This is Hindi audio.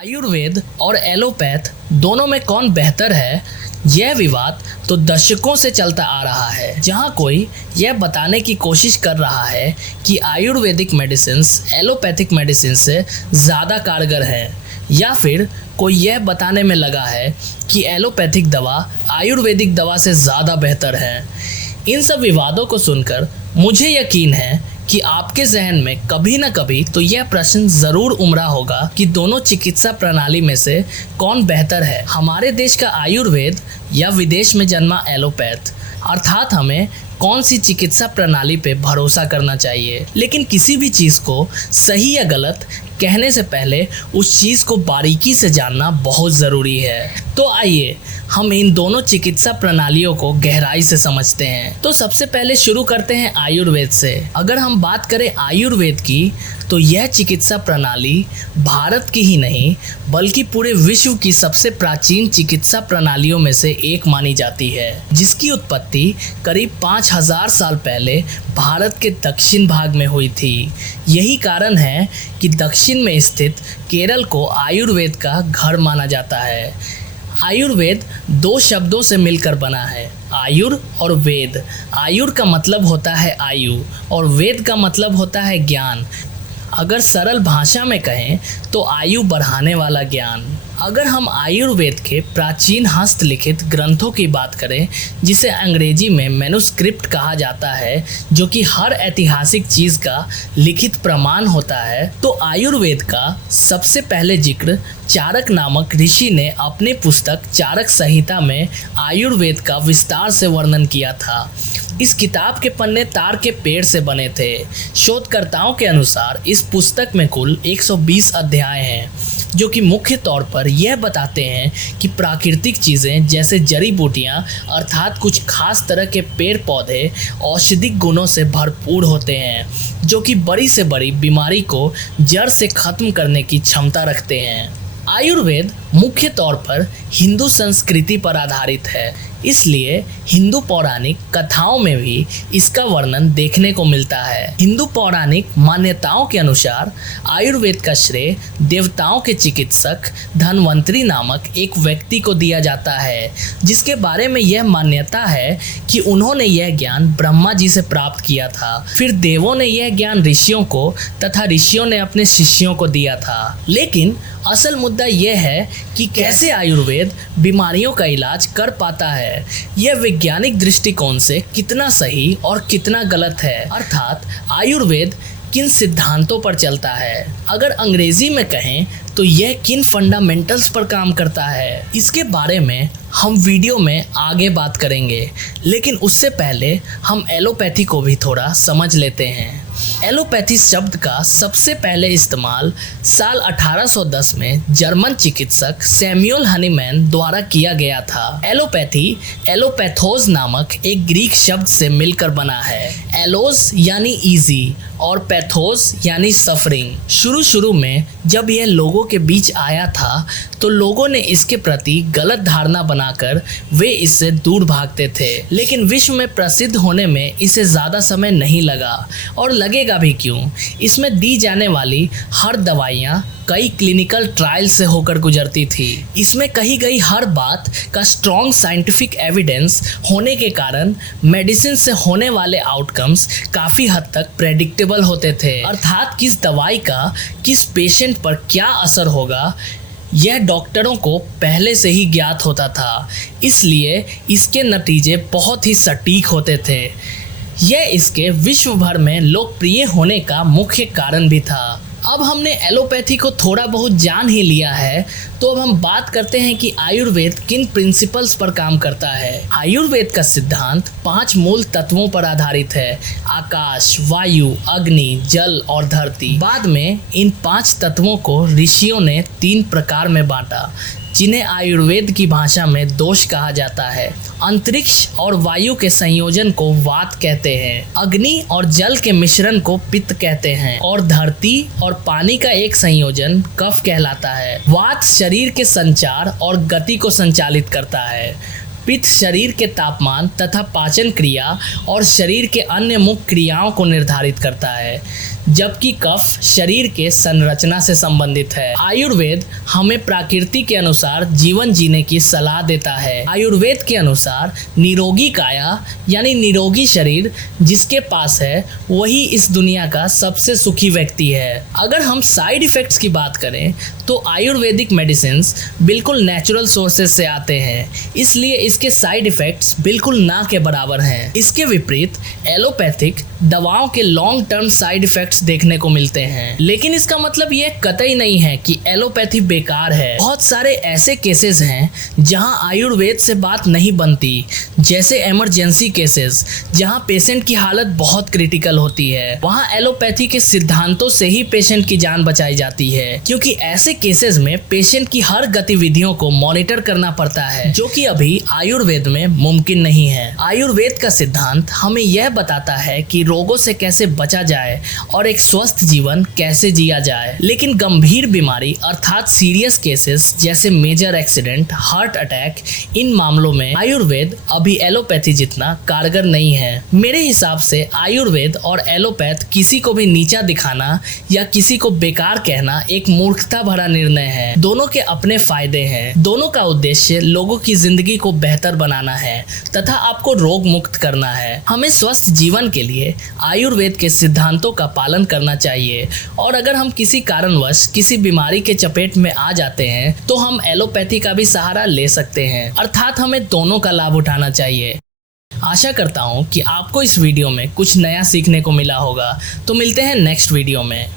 आयुर्वेद और एलोपैथ दोनों में कौन बेहतर है, यह विवाद तो दशकों से चलता आ रहा है। जहां कोई यह बताने की कोशिश कर रहा है कि आयुर्वेदिक मेडिसिन एलोपैथिक मेडिसिन से ज़्यादा कारगर है, या फिर कोई यह बताने में लगा है कि एलोपैथिक दवा आयुर्वेदिक दवा से ज़्यादा बेहतर है। इन सब विवादों को सुनकर मुझे यकीन है कि आपके जहन में कभी न कभी तो यह प्रश्न ज़रूर उमड़ा होगा कि दोनों चिकित्सा प्रणाली में से कौन बेहतर है, हमारे देश का आयुर्वेद या विदेश में जन्मा एलोपैथ। अर्थात हमें कौन सी चिकित्सा प्रणाली पे भरोसा करना चाहिए। लेकिन किसी भी चीज़ को सही या गलत कहने से पहले उस चीज़ को बारीकी से जानना बहुत ज़रूरी है। तो आइए हम इन दोनों चिकित्सा प्रणालियों को गहराई से समझते हैं। तो सबसे पहले शुरू करते हैं आयुर्वेद से। अगर हम बात करें आयुर्वेद की, तो यह चिकित्सा प्रणाली भारत की ही नहीं बल्कि पूरे विश्व की सबसे प्राचीन चिकित्सा प्रणालियों में से एक मानी जाती है, जिसकी उत्पत्ति करीब 5000 साल पहले भारत के दक्षिण भाग में हुई थी। यही कारण है कि दक्षिण में स्थित केरल को आयुर्वेद का घर माना जाता है। आयुर्वेद दो शब्दों से मिलकर बना है, आयुर और वेद। आयुर का मतलब होता है आयु और वेद का मतलब होता है ज्ञान। अगर सरल भाषा में कहें तो आयु बढ़ाने वाला ज्ञान। अगर हम आयुर्वेद के प्राचीन हस्तलिखित ग्रंथों की बात करें, जिसे अंग्रेजी में मैन्युस्क्रिप्ट कहा जाता है, जो कि हर ऐतिहासिक चीज़ का लिखित प्रमाण होता है, तो आयुर्वेद का सबसे पहले जिक्र चारक नामक ऋषि ने अपनी पुस्तक चारक संहिता में आयुर्वेद का विस्तार से वर्णन किया था। इस किताब के पन्ने तार के पेड़ से बने थे। शोधकर्ताओं के अनुसार इस पुस्तक में कुल 120 अध्याय हैं, जो कि मुख्य तौर पर यह बताते हैं कि प्राकृतिक चीज़ें जैसे जड़ी बूटियाँ अर्थात कुछ खास तरह के पेड़ पौधे औषधिक गुणों से भरपूर होते हैं, जो कि बड़ी से बड़ी बीमारी को जड़ से ख़त्म करने की क्षमता रखते हैं। आयुर्वेद मुख्य तौर पर हिंदू संस्कृति पर आधारित है, इसलिए हिंदू पौराणिक कथाओं में भी इसका वर्णन देखने को मिलता है। हिंदू पौराणिक मान्यताओं के अनुसार आयुर्वेद का श्रेय देवताओं के चिकित्सक धन्वंतरी नामक एक व्यक्ति को दिया जाता है, जिसके बारे में यह मान्यता है कि उन्होंने यह ज्ञान ब्रह्मा जी से प्राप्त किया था। फिर देवों ने यह ज्ञान ऋषियों को तथा ऋषियों ने अपने शिष्यों को दिया था। लेकिन असल मुद्दा यह है कि कैसे आयुर्वेद बीमारियों का इलाज कर पाता है, यह वैज्ञानिक दृष्टिकोण से कितना सही और कितना गलत है, अर्थात आयुर्वेद किन सिद्धांतों पर चलता है। अगर अंग्रेजी में कहें तो यह किन फंडामेंटल्स पर काम करता है, इसके बारे में हम वीडियो में आगे बात करेंगे। लेकिन उससे पहले हम एलोपैथी को भी थोड़ा समझ लेते हैं। एलोपैथी शब्द का सबसे पहले इस्तेमाल साल 1810 में जर्मन चिकित्सक सैमुअल हनीमैन द्वारा किया गया था। एलोपैथी एलोपैथोस नामक एक ग्रीक शब्द से मिलकर बना है। एलोस यानी इजी और पैथोस यानी सफरिंग। शुरू में जब यह लोगों के बीच आया था तो लोगों ने इसके प्रति गलत धारणा बनाकर वे इससे दूर भागते थे। लेकिन विश्व में प्रसिद्ध होने में इसे ज़्यादा समय नहीं लगा, और लगेगा भी क्यों। इसमें दी जाने वाली हर दवाइयाँ कई क्लिनिकल ट्रायल से होकर गुजरती थी। इसमें कही गई हर बात का स्ट्रॉन्ग साइंटिफिक एविडेंस होने के कारण मेडिसिन से होने वाले आउटकम्स काफ़ी हद तक प्रेडिक्टेबल होते थे, अर्थात किस दवाई का किस पेशेंट पर क्या असर होगा यह डॉक्टरों को पहले से ही ज्ञात होता था। इसलिए इसके नतीजे बहुत ही सटीक होते थे। यह इसके विश्व भर में लोकप्रिय होने का मुख्य कारण भी था। अब हमने एलोपैथी को थोड़ा बहुत जान ही लिया है, तो अब हम बात करते हैं कि आयुर्वेद किन प्रिंसिपल्स पर काम करता है। आयुर्वेद का सिद्धांत 5 मूल तत्वों पर आधारित है: आकाश, वायु, अग्नि, जल और धरती। बाद में इन 5 तत्वों को ऋषियों ने 3 प्रकार में बांटा, जिन्हें आयुर्वेद की भाषा में दोष कहा जाता है। अंतरिक्ष और वायु के संयोजन को वात कहते हैं, अग्नि और जल के मिश्रण को पित्त कहते हैं, और धरती और पानी का एक संयोजन कफ कहलाता है। वात शरीर के संचार और गति को संचालित करता है, पित्त शरीर के तापमान तथा पाचन क्रिया और शरीर के अन्य मुख्य क्रियाओं को निर्धारित करता है, जबकि कफ शरीर के संरचना से संबंधित है। आयुर्वेद हमें प्रकृति के अनुसार जीवन जीने की सलाह देता है। आयुर्वेद के अनुसार निरोगी काया यानी निरोगी शरीर जिसके पास है वही इस दुनिया का सबसे सुखी व्यक्ति है। अगर हम साइड इफेक्ट्स की बात करें तो आयुर्वेदिक मेडिसिन बिल्कुल नेचुरल सोर्सेज से आते हैं, इसलिए इसके साइड इफेक्ट्स बिल्कुल ना के बराबर हैं। इसके विपरीत एलोपैथिक दवाओं के लॉन्ग टर्म साइड इफेक्ट्स देखने को मिलते हैं। लेकिन इसका मतलब ये कतई नहीं है कि एलोपैथी बेकार है। बहुत सारे ऐसे केसेस हैं जहां आयुर्वेद से बात नहीं बनती, जैसे इमरजेंसी केसेस जहां पेशेंट की हालत बहुत क्रिटिकल होती है। वहां एलोपैथी के सिद्धांतों से ही पेशेंट की जान बचाई जाती है, क्योंकि ऐसे केसेस में पेशेंट की हर गतिविधियों को मॉनिटर करना पड़ता है, जो कि अभी आयुर्वेद में मुमकिन नहीं है। आयुर्वेद का सिद्धांत हमें यह बताता है कि रोगों से कैसे बचा जाए और एक स्वस्थ जीवन कैसे जिया जाए। लेकिन गंभीर बीमारी अर्थात सीरियस केसेस जैसे मेजर एक्सीडेंट, हार्ट अटैक, इन मामलों में आयुर्वेद अभी एलोपैथी जितना कारगर नहीं है। मेरे हिसाब से आयुर्वेद और एलोपैथ किसी को भी नीचा दिखाना या किसी को बेकार कहना एक मूर्खता भरा निर्णय है। दोनों के अपने फायदे हैं। दोनों का उद्देश्य लोगों की जिंदगी को बेहतर बनाना है तथा आपको रोग मुक्त करना है। हमें स्वस्थ जीवन के लिए आयुर्वेद के सिद्धांतों का पालन करना चाहिए, और अगर हम किसी कारणवश किसी बीमारी के चपेट में आ जाते हैं तो हम एलोपैथी का भी सहारा ले सकते हैं, अर्थात हमें दोनों का लाभ उठाना चाहिए। आशा करता हूँ कि आपको इस वीडियो में कुछ नया सीखने को मिला होगा। तो मिलते हैं नेक्स्ट वीडियो में।